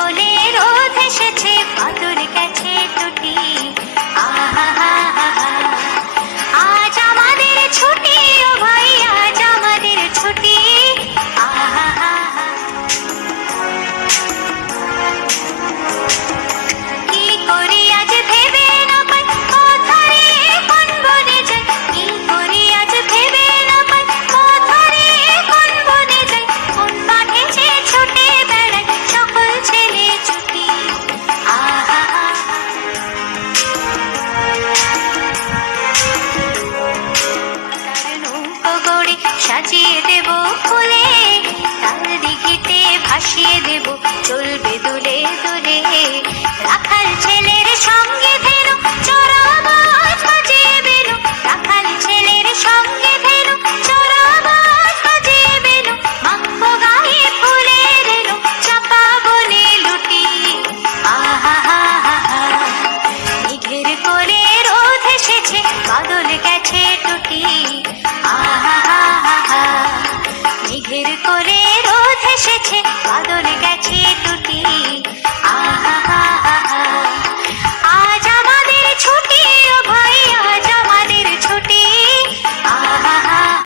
কোলে রোদ এসেছে, বাদল গেছে টুটি। আজ আমাদের ছুটি, ও ভাই আজ আমাদের ছুটি। কি করি আজ ভেবে না পাই, কোথায় কোন বনে যাই। কি করি আজ ভেবে না পাই, কোথায় কোন বনে যাই। কোন মাঠে যে ছুটে বেড়ায় সকল ছেলে ছুটি। তার নৌকো গড়ে সাজিয়ে দেব ফুলে, তার দিঘিতে ভাসিয়ে দেব চলবে দুলে দুলে। রাখাল ছেলের সঙ্গে ধেনু চোরাবাজ বাজিয়ে বেনু, রাখাল ছেলের সঙ্গে ধেনু চোরাবাজ বাজিয়ে বেনু। মাখবো গায়ে ফুলের রেণু, চাপা বনে লুটি। মেঘের কোলে রোদ এসেছে, বাদল গেছে টুটি। মেঘের কোলে রোদ এসেছে, বাদল গেছে টুটি।